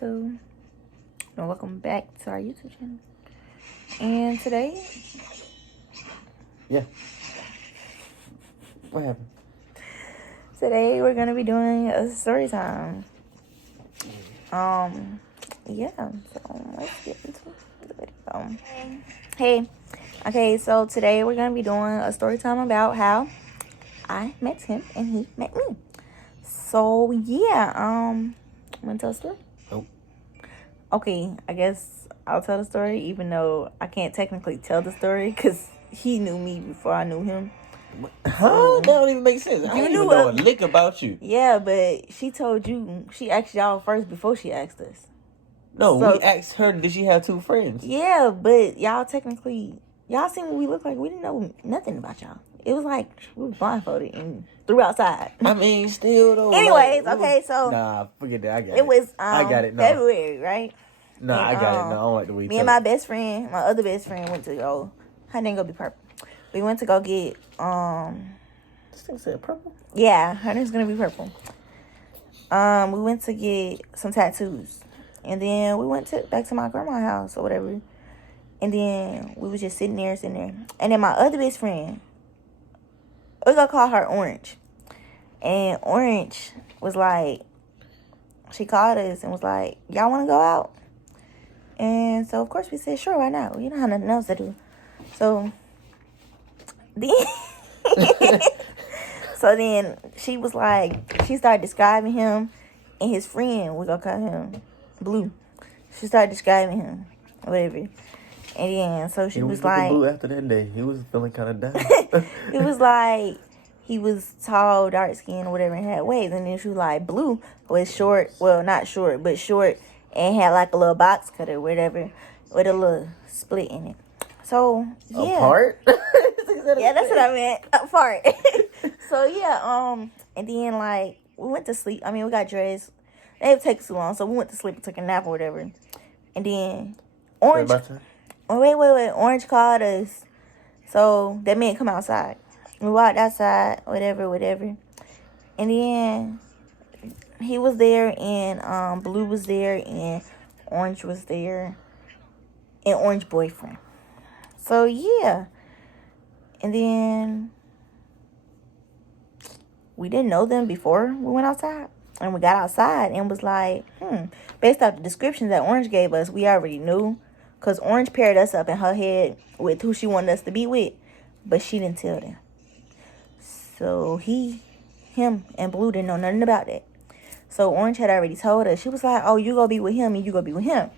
and welcome back to our YouTube channel. And today, What happened? today we're gonna be doing a story time. So let's get into the video. Hey, okay, so today we're gonna be doing a story time about how I met him and he met me. So wanna tell a story? Nope. Okay, I guess I'll tell the story, even though I can't technically tell the story because he knew me before I knew him. Huh? That don't even make sense. I didn't even know a lick about you. Yeah, but she told you, she asked y'all first before she asked us. No, we asked her, did she have two friends? Yeah, but y'all seen what we look like. We didn't know nothing about y'all. It was like we was blindfolded and threw outside. I mean, still though. Anyways, okay, so nah, forget that. I got it. It was I got it. No. February, right? Nah, And, I got it. No, I don't like the way. Me and my best friend, my other best friend, went to go. Her name gonna be Purple. We went to go get This thing said purple. Yeah, her name's gonna be Purple. We went to get some tattoos, and then we went back to my grandma's house or whatever. And then we was just sitting there, and then my other best friend, we're gonna call her Orange. And Orange was like, she called us and was like, y'all want to go out? And so, of course, we said, sure, why not? We don't have nothing else to do. So, then she was like, she started describing him and his friend, we're going to call him Blue. She started describing him, whatever. And then, so she was like, Blue after that day, he was feeling kind of down. It was like, he was tall, dark skinned, whatever, and had waves. And then she was like, Blue was short, well, not short, but short, and had like a little box cutter, whatever, with a little split in it. So, yeah. Apart? Yeah, that's what I meant. Apart. So, yeah, and then, like, we went to sleep. I mean, we got dressed. It didn't take too long, so we went to sleep and took a nap or whatever. And then, Orange. Wait. Orange called us. So, that meant come outside. We walked outside, whatever. And then he was there, and Blue was there, and Orange was there, and Orange boyfriend. So, yeah. And then we didn't know them before we went outside. And we got outside and was like, based off the descriptions that Orange gave us, we already knew. Because Orange paired us up in her head with who she wanted us to be with. But she didn't tell them. So him, and Blue didn't know nothing about that. So Orange had already told us. She was like, oh, you go be with him and you go be with him.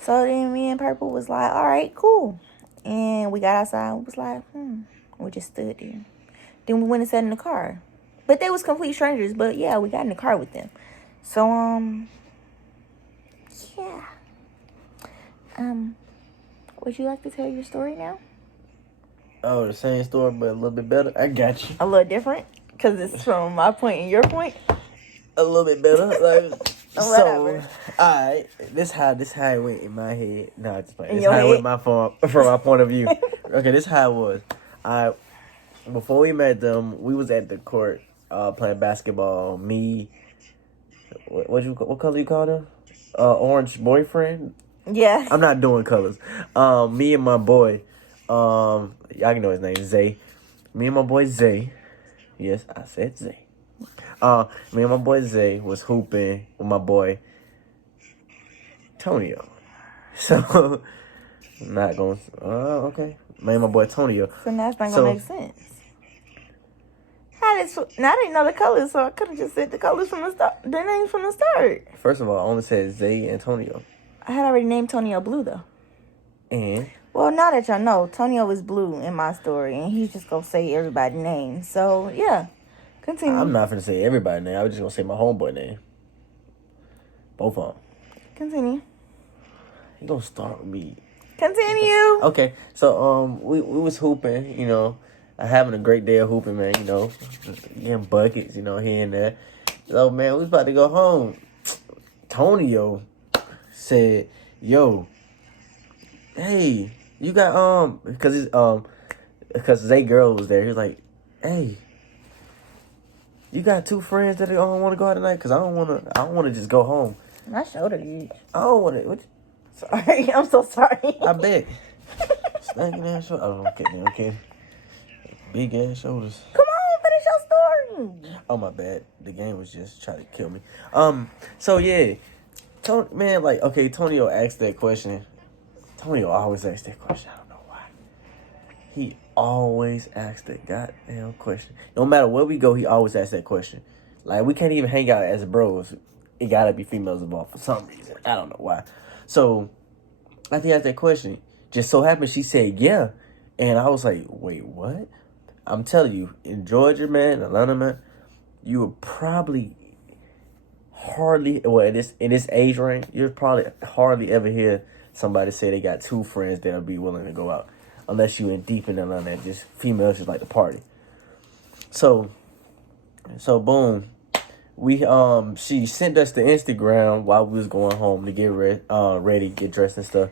So then me and Purple was like, all right, cool. And we got outside and was like, We just stood there. Then we went and sat in the car. But they was complete strangers. But yeah, we got in the car with them. So, yeah. Would you like to tell your story now? Oh, the same story, but a little bit better. I got you. A little different? Because it's from my point and your point? A little bit better. Like, Whatever. Alright. This how it went in my head. No, just playing. In This your how head? it went from my point of view. Okay, this how it was. Before we met them, we was at the court playing basketball. Me, what color you call them? Orange boyfriend. Yeah. I'm not doing colors. Me and my boy. Y'all can know his name, Zay. Me and my boy Zay. Yes, I said Zay. Me and my boy Zay was hooping with my boy Tonio. So, I'm not going. Okay. Me and my boy Tonio. So now it's not gonna make sense. Now I didn't know the colors, so I could have just said the colors from the start. The names from the start. First of all, I only said Zay and Tonio. I had already named Tonio Blue though. And? Well, now that y'all know, Tonio is Blue in my story, and he's just gonna say everybody's name. So yeah, continue. I'm not gonna say everybody's name. I was just gonna say my homeboy name. Both of them. Continue. You gonna start with me? Continue. Okay, so we was hooping, having a great day of hooping, man. Getting buckets, here and there. So man, we was about to go home. Tonio said, "Yo, hey, you got because Zay girl was there. He was like, hey, you got two friends that don't want to go out tonight? Cause I don't want to just go home." My shoulder huge. I don't want it. Sorry, I'm so sorry. I bet. Snagging ass shoulders. Oh, okay. Big ass shoulders. Come on, finish your story. Oh, my bad. The game was just trying to kill me. So yeah. Man, like, okay, Tonio asked that question. Tonio always asks that question. I don't know why. He always asks that goddamn question. No matter where we go, he always asks that question. Like, we can't even hang out as bros. It gotta be females involved for some reason. I don't know why. So, after he asked that question, just so happened she said yeah. And I was like, wait, what? I'm telling you, in Georgia, man, Atlanta, man, you would probably hardly, well, in this age range, you'll probably hardly ever hear somebody say they got two friends that'll be willing to go out. Unless you in deep in Atlanta, just females just like to party. So boom. She sent us the Instagram while we was going home to get ready, get dressed and stuff.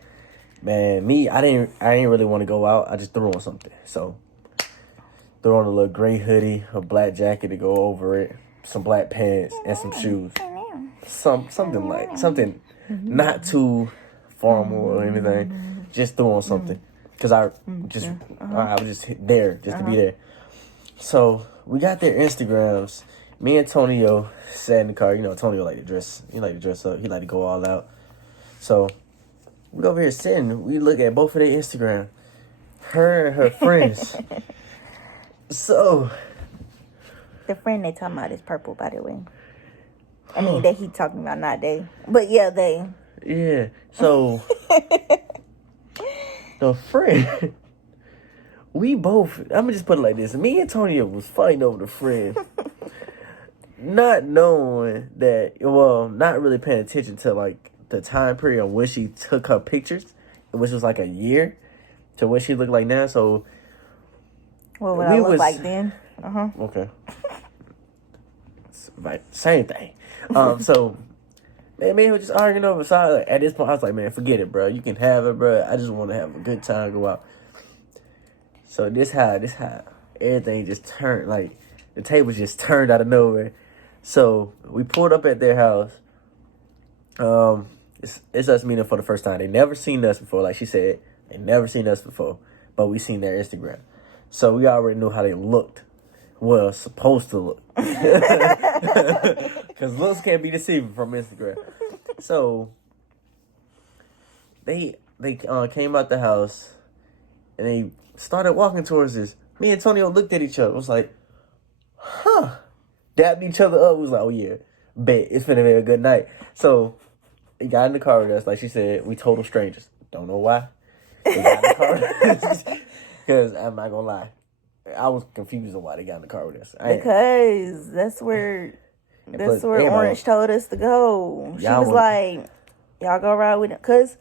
Man, I didn't really want to go out. I just threw on something. So threw on a little gray hoodie, a black jacket to go over it, some black pants, and some shoes. Something not too formal or anything. Just threw on something because I was just there just to be there. So we got their Instagrams. Me and Tonio sat in the car. You know, Tonio like to dress. He like to dress up. He like to go all out. So we over here sitting. We look at both of their Instagram. Her and her friends. So the friend they talking about is purple, by the way. I mean, that he talking about, not they. But yeah, they. Yeah. So the friend. We both. I'm gonna just put it like this. Me and Tonio was fighting over the friend. Not knowing that, well, not really paying attention to like the time period on when she took her pictures, which was like a year to what she looked like now. So, what would I look like then? Okay. Right, same thing. So, man, we were just arguing over. So at this point, I was like, man, forget it, bro. You can have it, bro. I just want to have a good time, go out. So this how everything just turned, like the table just turned out of nowhere. So we pulled up at their house. It's us meeting for the first time. They never seen us before, like she said. They never seen us before, but we seen their Instagram. So we already knew how they looked. Well, supposed to look. Because looks can't be deceiving from Instagram. So they came out the house and they started walking towards us. Me and Tonio looked at each other. It was like, huh. Dapped each other up. We was like, oh yeah, bet. It's finna be a good night. So, they got in the car with us. Like she said, we total strangers. Don't know why. They got in the car with us. Because, I'm not gonna lie, I was confused on why they got in the car with us. Because that's where Orange told us to go. She was like, y'all go ride with him. Because,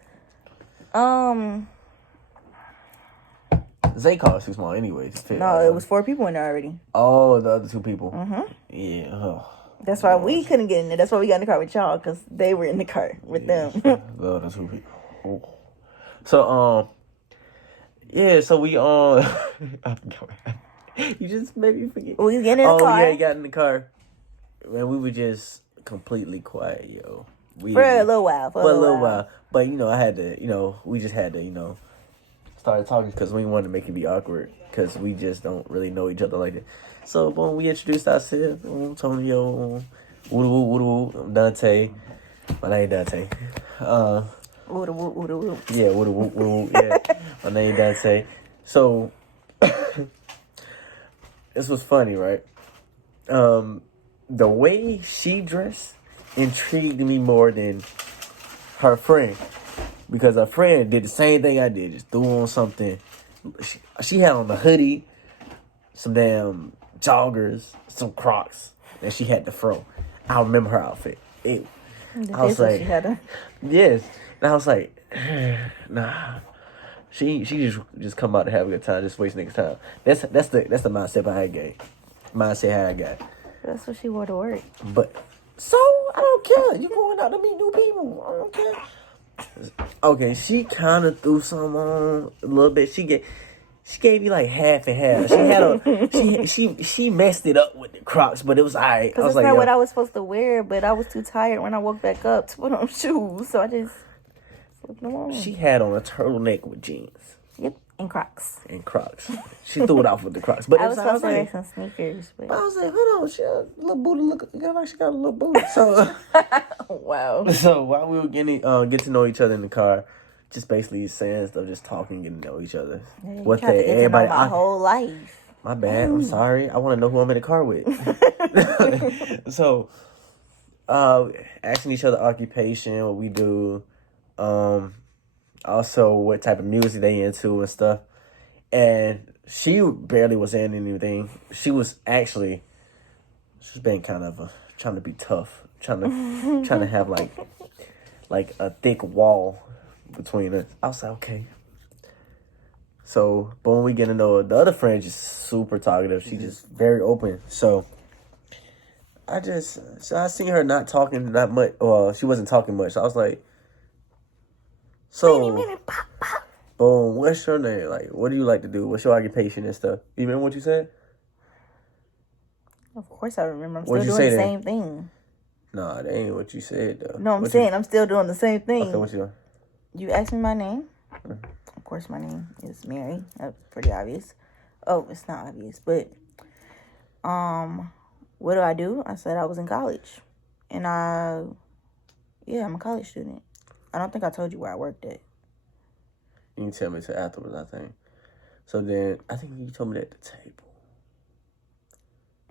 Zay car was too small anyways. No, it was 4 people in there already. Oh, the other 2 people. Yeah. Oh. That's why we couldn't get in there. That's why we got in the car with y'all, because they were in the car with them. The other 2 people. Oh. So, so we, you just made me forget. We was getting in the car. Oh, yeah, got in the car. Man, we were just completely quiet, yo. For a little while. For a little while. But, I had to, we just had to, started talking because we wanted to make it be awkward because we just don't really know each other like that. So, boom, we introduced ourselves. Tonio, woo Dante. My name Dante. Woo. Yeah, woo. Yeah, my name Dante. So, this was funny, right? The way she dressed intrigued me more than her friend. Because her friend did the same thing I did. Just threw on something. She had on a hoodie, some damn joggers, some Crocs that she had to throw. I remember her outfit. I was like, yes. And I was like, nah. She just come out to have a good time, just waste niggas' time. That's the mindset I got. Mindset I got. That's what she wore to work. But so I don't care. You going out to meet new people. I don't care. Okay, she kind of threw some on a little bit. She gave me like half and half. She had a she messed it up with the Crocs, but it was alright. Because it's not what I was supposed to wear, but I was too tired when I woke back up to put on shoes, so I just slipped them on. She had on a turtleneck with jeans. Yep, and Crocs. She threw it off with the Crocs, but I was supposed to wear some sneakers. But I was like, hold on, she got a little booty like she got a little booty. So wow. So while we were getting to know each other in the car. Just basically saying stuff, just talking, getting to know each other. Yeah, what they everybody my whole life. My bad. I'm sorry. I want to know who I'm in the car with. So, asking each other occupation, what we do, also what type of music they into and stuff. And she barely was in anything. She was being kind of trying to be tough, trying to have like a thick wall between us. I was like, okay. So, boom, we get to know her. The other friend just super talkative. She just very open. So I seen her not talking that much. Well, she wasn't talking much. So I was like, boom, what's your name? Like, what do you like to do? What's your occupation and stuff? You remember what you said? Of course I remember. I'm still doing the same thing. Nah, that ain't what you said, though. No, I'm saying I'm still doing the same thing. Okay, what you doing? You asked me my name. Of course, my name is Mary. That's pretty obvious. Oh, it's not obvious, but what do? I said I was in college, and I'm a college student. I don't think I told you where I worked at. You can tell me to afterwards, I think. So then, I think you told me that at the table.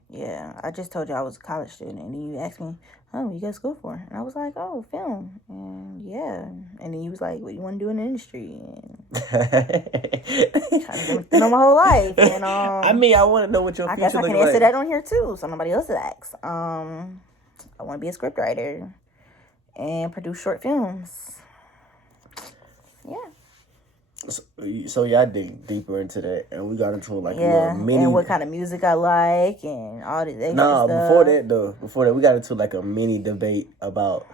Yeah, I just told you I was a college student, and then you asked me, "Oh, what you go to school for?" And I was like, "Oh, film." And yeah, and then you was like, "What do you want to do in the industry?" And trying to know my whole life. And I mean, I want to know what your future looks like. I guess I can answer that on here too, so nobody else asks. I want to be a scriptwriter and produce short films. Yeah. So y'all dig deeper into that, and we got into like a little mini. And what kind of music I like, and all this. Nah, before that, we got into like a mini debate about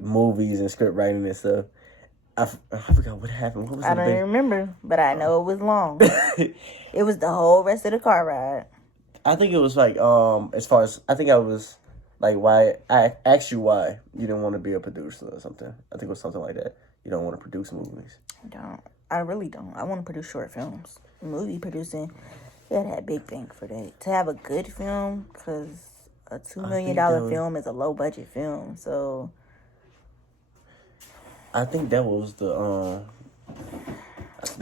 movies and script writing and stuff. I forgot what happened. What was I don't even remember, but I know it was long. It was the whole rest of the car ride. I think it was like as far as I think I was like why I asked you why you didn't want to be a producer or something. I think it was something like that. You don't want to produce movies. I really don't. I want to produce short films. Movie producing, you gotta have big bank for that. To have a good film, because a $2 million film is a low budget film. So I think that was that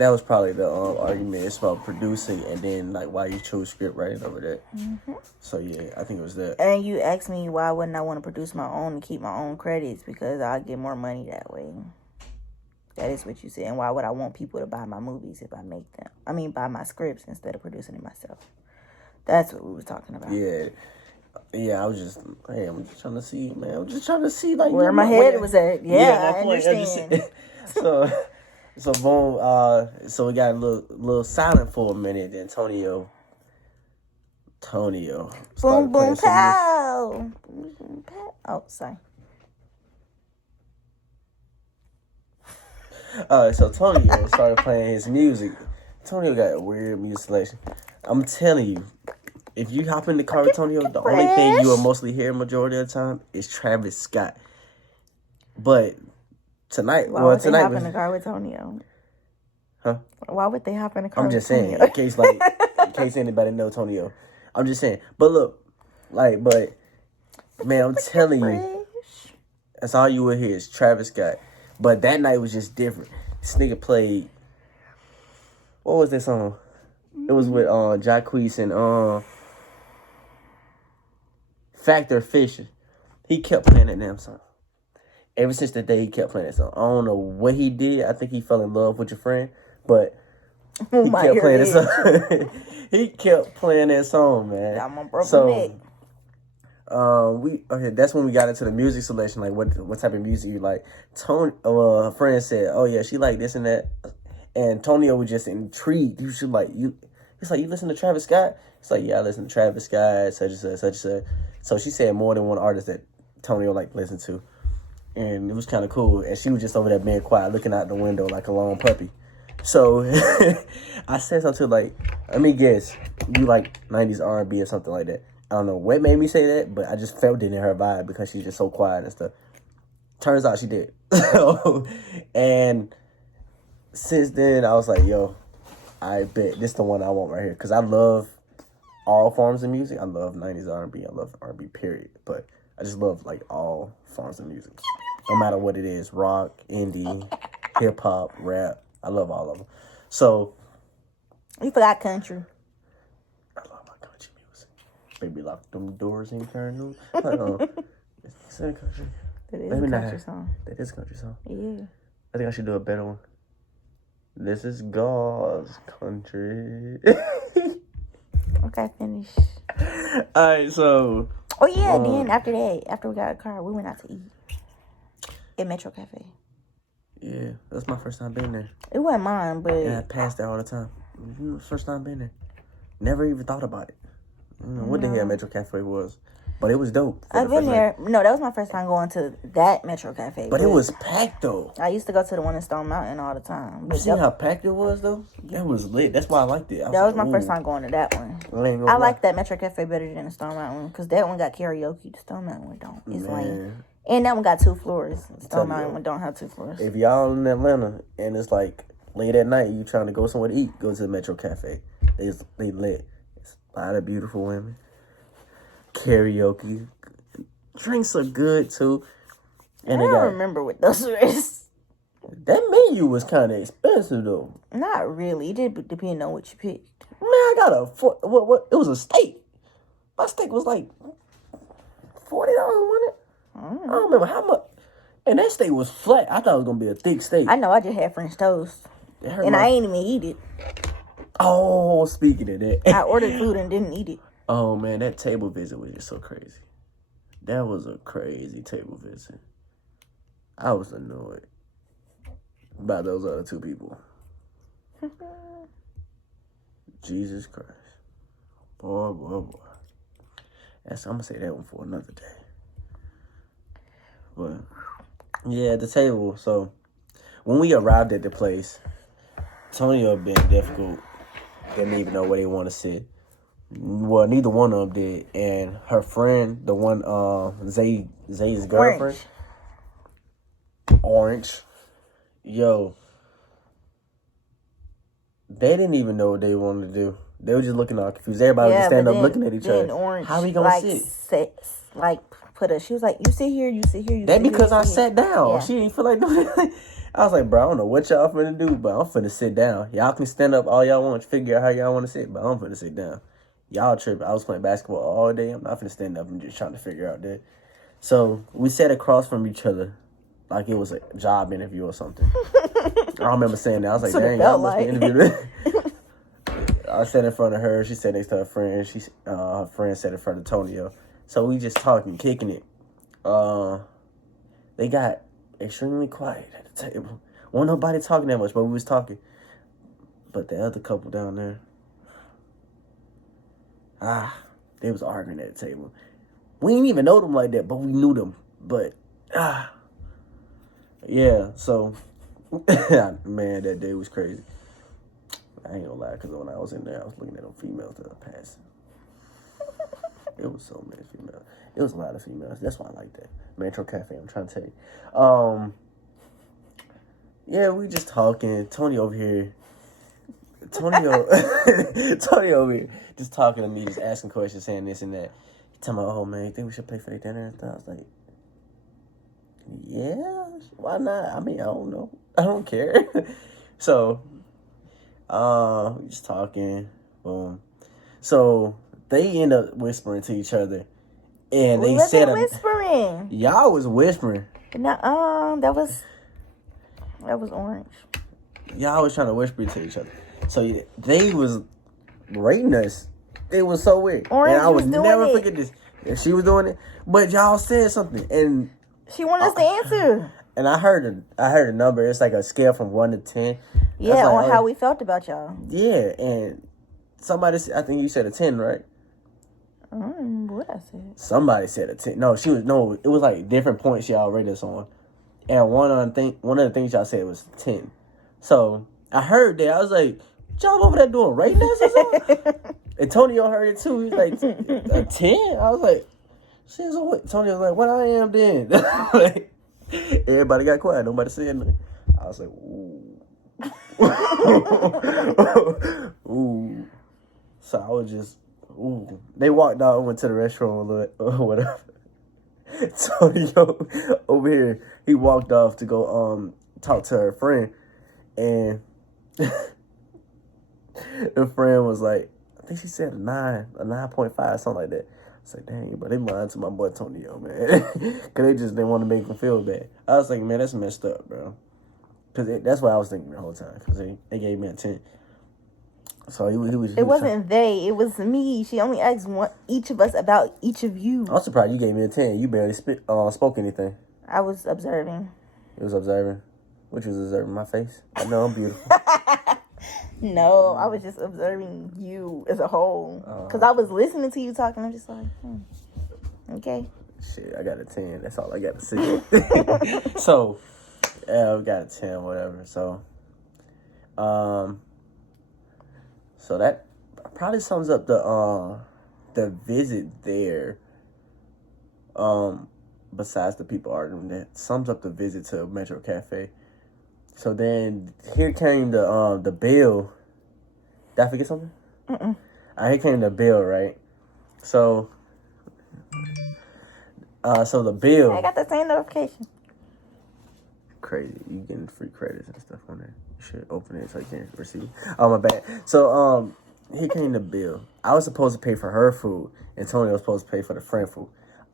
was probably the argument. It's about producing and then like why you chose script writing over that. Mm-hmm. So yeah, I think it was that. And you asked me why wouldn't I want to produce my own and keep my own credits, because I get more money that way. That is what you said. And why would I want people to buy my movies if I make them? I mean, buy my scripts instead of producing it myself. That's what we were talking about. Yeah, I'm just trying to see, man. I'm just trying to see, like, where my head was at. Yeah, I understand. So boom. So we got a little silent for a minute. Then Tonio. Boom, boom, pow. Oh, sorry. So Tonio started playing his music. Tonio got a weird music selection. I'm telling you, if you hop in the car with Tonio, the only thing you will mostly hear majority of the time is Travis Scott. But tonight, why would they hop in the car with Tonio? Huh? Why would they hop in the car? I'm just saying, in case anybody know Tonio. I'm just saying. But look, but man, I'm telling you, that's all you will hear is Travis Scott. But that night was just different. This nigga played. What was that song? It was with Jacquees and Factor Fisher. He kept playing that damn song. Ever since the day he kept playing that song. I don't know what he did. I think he fell in love with your friend, but he kept playing that song. He kept playing that song, man. I'm on broken neck. That's when we got into the music selection, like what type of music you like. Her friend said, "Oh yeah, she like this and that," and Tonio was just intrigued. You should It's like, you listen to Travis Scott? It's like, yeah, I listen to Travis Scott, such and such, such and such. So she said more than one artist that Tonio listened to, and it was kind of cool. And she was just over there being quiet, looking out the window like a lone puppy. So I said something like, let me guess, you like 90s R&B or something like that. I don't know what made me say that, but I just felt it in her vibe because she's just so quiet and stuff. Turns out she did. So, and since then, I was like, yo, I bet this the one I want right here. Because I love all forms of music. I love 90s R&B. I love R&B, period. But I just love, like, all forms of music. No matter what it is. Rock, indie, hip-hop, rap. I love all of them. So. You forgot country. I love my country music. Baby, lock them doors and turn them. Is that a country? That is a country song. That is a country song. Yeah. I think I should do a better one. This is God's country. Okay, finish. Alright, so. Oh, yeah, then after that, after we got a car, we went out to eat at Metro Cafe. Yeah, that's my first time being there. It wasn't mine, but... Yeah, I passed there all the time. First time being there. Never even thought about it. I don't know what the hell Metro Cafe was. But it was dope. I've been there. No, that was my first time going to that Metro Cafe. But it was packed, though. I used to go to the one in Stone Mountain all the time. You see how packed it was, though? That was lit. That's why I liked it. That was my first time going to that one. I like that Metro Cafe better than the Stone Mountain one. Because that one got karaoke. The Stone Mountain one don't. It's lame. And that one got 2 floors. The Stone Mountain one don't have 2 floors. If y'all in Atlanta and it's like late at night, you trying to go somewhere to eat, go to the Metro Cafe. They lit. It's a lot of beautiful women. Karaoke. Drinks are good too. And I don't remember what those were. That menu was kind of expensive though. Not really. It did depend on what you picked. Man, I got what? It was a steak. My steak was like $40, wasn't it? I don't remember how much. And that steak was flat. I thought it was gonna be a thick steak. I know. I just had French toast, and I ain't even eat it. Oh, speaking of that, I ordered food and didn't eat it. Oh man, that table visit was just so crazy. That was a crazy table visit. I was annoyed by those other 2 people. Jesus Christ. Boy. I'm going to say that one for another day. But, yeah, the table. So, when we arrived at the place, Tonio being difficult. Didn't even know where they want to sit. Well, neither one of them did. And her friend, the one, Zay's girlfriend. Orange. Yo. They didn't even know what they wanted to do. They were just looking all confused. Everybody was just standing up looking at each other. Orange, how we gonna sit? She was like, you sit here, you sit here, That because I sat down. Yeah. She didn't feel like doing it. I was like, bro, I don't know what y'all finna do, but I'm finna sit down. Y'all can stand up all y'all want, figure out how y'all want to sit, but I'm finna sit down. Y'all tripping. I was playing basketball all day. I'm not finna stand up. I'm just trying to figure out that. So we sat across from each other like it was a job interview or something. I remember saying that. I was like, dang, I must be interviewed. I sat in front of her. She sat next to her friend. Her friend sat in front of Tonio. So we just talking, kicking it. They got extremely quiet at the table. Wasn't nobody talking that much, but we was talking. But the other couple down there, they was arguing at the table. We didn't even know them like that, but we knew them. But, yeah, so, man, that day was crazy. I ain't gonna lie, because when I was in there, I was looking at them females that were passing. It was so many females. It was a lot of females. That's why I like that. Metro Cafe, I'm trying to tell you. Yeah, we just talking. Tony over here, just talking to me, just asking questions, saying this and that. He talking about, oh man, you think we should pay for the dinner and stuff? I was like, yeah, why not? I mean, I don't know. I don't care. So, we just talking. Boom. So they end up whispering to each other, and they said, whispering. Y'all was whispering. No, that was Orange. Y'all was trying to whisper to each other. So they was rating us. It was so weird. Orange and I would never it. forget this. And she was doing it. But y'all said something. And she wanted us to answer. And I heard a number. It's like a scale from 1 to 10. Yeah, like, on how we felt about y'all. Yeah, and somebody said, I think you said a 10, right? I don't remember what I said. Somebody said a 10. No, it was like different points y'all rated us on. And one of the things y'all said was 10. So I heard that. I was like, what y'all over there doing right now or something? Antonio heard it too. He's like, a 10? I was like, shit, so what? Antonio was like, what I am then? Like, everybody got quiet. Nobody said nothing. I was like, ooh. Ooh. So I was just, ooh. They walked out and went to the restroom or whatever. Antonio over here, he walked off to go talk to her friend. And the friend was like, I think she said a 9.5, something like that. I was like, dang, but they lied to my boy Antonio, man. Because they just didn't want to make him feel bad. I was like, man, that's messed up, bro. Because that's what I was thinking the whole time. Because they gave me a 10. So he was. It wasn't they. It was me. She only asked each of us about each of you. I'm surprised you gave me a 10. You barely spoke anything. I was observing. You was observing? What you was observing? My face? I know I'm beautiful. No, I was just observing you as a whole. Because I was listening to you talking. I'm just like, okay. Shit, I got a 10. That's all I got to say. So, yeah, we got a 10, whatever. So, so that probably sums up the visit there. Besides the people arguing, that sums up the visit to Metro Cafe. So then here came the bill. Did I forget something? Here came the bill, right? So the bill. I got the same notification. Crazy. You getting free credits and stuff on there. You should open it so you can receive. Oh, my bad. So here came the bill. I was supposed to pay for her food, and Tony was supposed to pay for the friend food.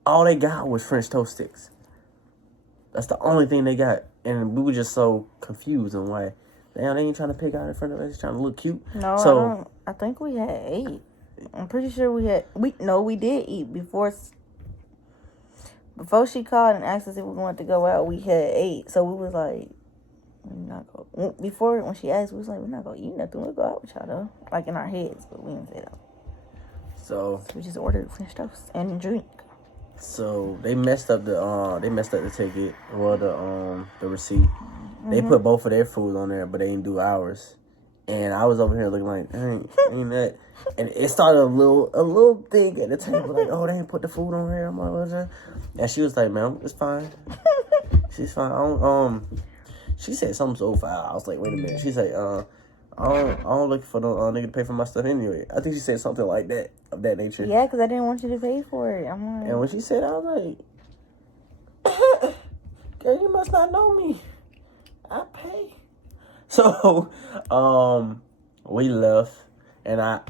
All they got was French toast sticks. That's the only thing they got. And we were just so confused and why. Damn, they ain't trying to pick out in front of us, trying to look cute. No, I think we had 8. I'm pretty sure we did eat before she called and asked us if we wanted to go out. We had 8, so we was like, we're not go. Before when she asked, we was like, we're not gonna eat nothing. We'll go out with y'all though, like in our heads, but we didn't say that. So we just ordered French toast and drink. So they messed up the ticket or the receipt. They put both of their food on there, but they didn't do ours. And I was over here looking like, ain't that? And it started a little thing at the table, like, oh, they ain't put the food on here. I'm like, what's that? And she was like, man, it's fine. She's fine. She said something so foul. I was like, wait a minute. She said, I don't look for no nigga to pay for my stuff anyway. I think she said something like that, of that nature. Yeah, because I didn't want you to pay for it. I'm like... And when she said, I was like, girl, you must not know me. I pay. So, we left, and on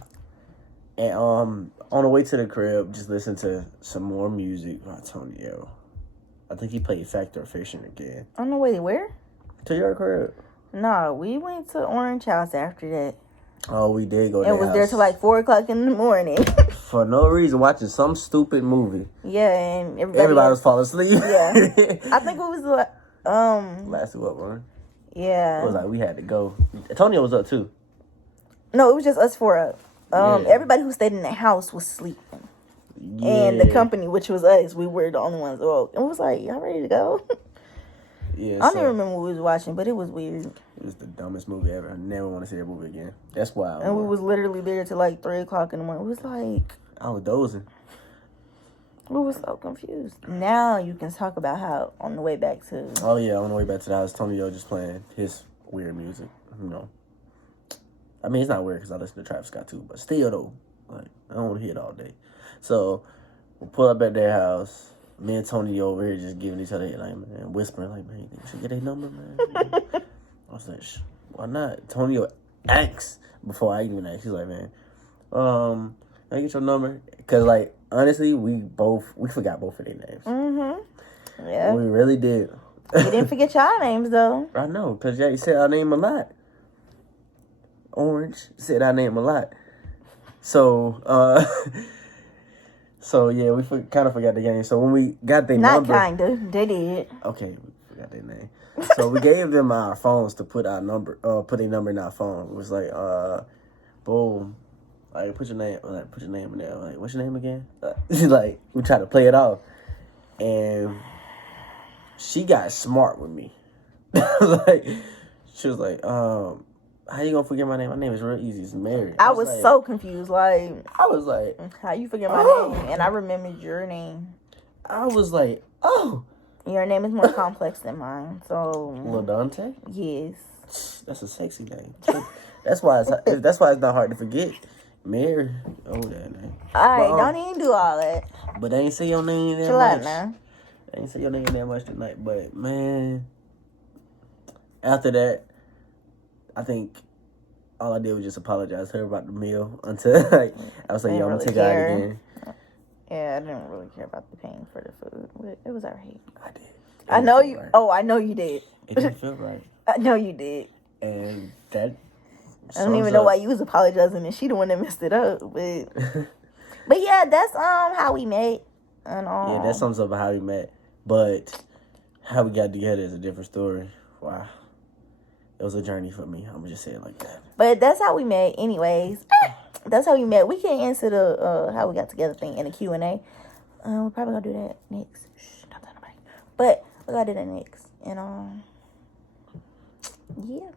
the way to the crib, just listened to some more music by Antonio. I think he played Fact or Fiction again. On the way where? To your crib. No, we went to Orange House after that. Oh, we did go to and was there till like 4 o'clock in the morning. For no reason, watching some stupid movie. Yeah, and everybody was falling asleep. Yeah. I think it was like, last two up, man. Yeah. It was like we had to go. Antonio was up too. No, it was just us 4 up. Everybody who stayed in the house was sleeping. Yeah. And the company, which was us, we were the only ones woke. And it was like, y'all ready to go? Yeah, I don't even remember what we was watching, but it was weird. It was the dumbest movie ever. I never want to see that movie again. That's why. And we was literally there till like 3 o'clock in the morning. It was like... I was dozing. We were so confused. Now you can talk about how on the way back to... Oh, yeah, on the way back to the house, Antonio just playing his weird music. You know. I mean, it's not weird because I listen to Travis Scott too, but still though, like, I don't want to hear it all day. So, we'll pull up at their house. Me and Tony over here just giving each other like, man, whispering like, man, you think we should get a number, man? I was like, why not? Tonio asks before I even ask. He's like, man, can I get your number? Because, like, honestly, we forgot both of their names. Mm-hmm. Yeah. We really did. We didn't forget y'all names, though. I know, because you said our name a lot. Orange said our name a lot. So, So, yeah, we kind of forgot the game. So, when we got their number... Not kind of. They did. Okay, we forgot their name. So, we gave them our phones to put their number in our phone. It was like, boom. Like, put your name in there. Like, what's your name again? Like, we tried to play it off. And she got smart with me. Like, she was like, how you gonna forget my name? My name is real easy. It's Mary. I was like, so confused. Like, I was like, how you forget my name? And I remembered your name. I was like, oh. Your name is more complex than mine. So. Lil Dante? Yes. That's a sexy name. That's why it's not hard to forget. Mary. Oh, that name. Alright, don't even do all that. But they ain't say your name that Chill much. out now. They ain't say your name that much tonight. But, man, after that, I think all I did was just apologize to her about the meal until like I was like, yo, I'm gonna take it out again. Yeah, I didn't really care about the paying for the food. But it was alright. I did. I know you. Right. Oh, I know you did. It didn't feel right. I know you did. And that. I don't even know why you was apologizing, and she the one that messed it up. But yeah, that's how we met. And yeah, that sums up how we met. But how we got together is a different story. Wow. It was a journey for me. I'm gonna just say it like that. But that's how we met, anyways. That's how we met. We can't answer the how we got together thing in the Q&A. We're probably gonna do that next. Shh, don't tell nobody. But we gotta do that next. And yeah.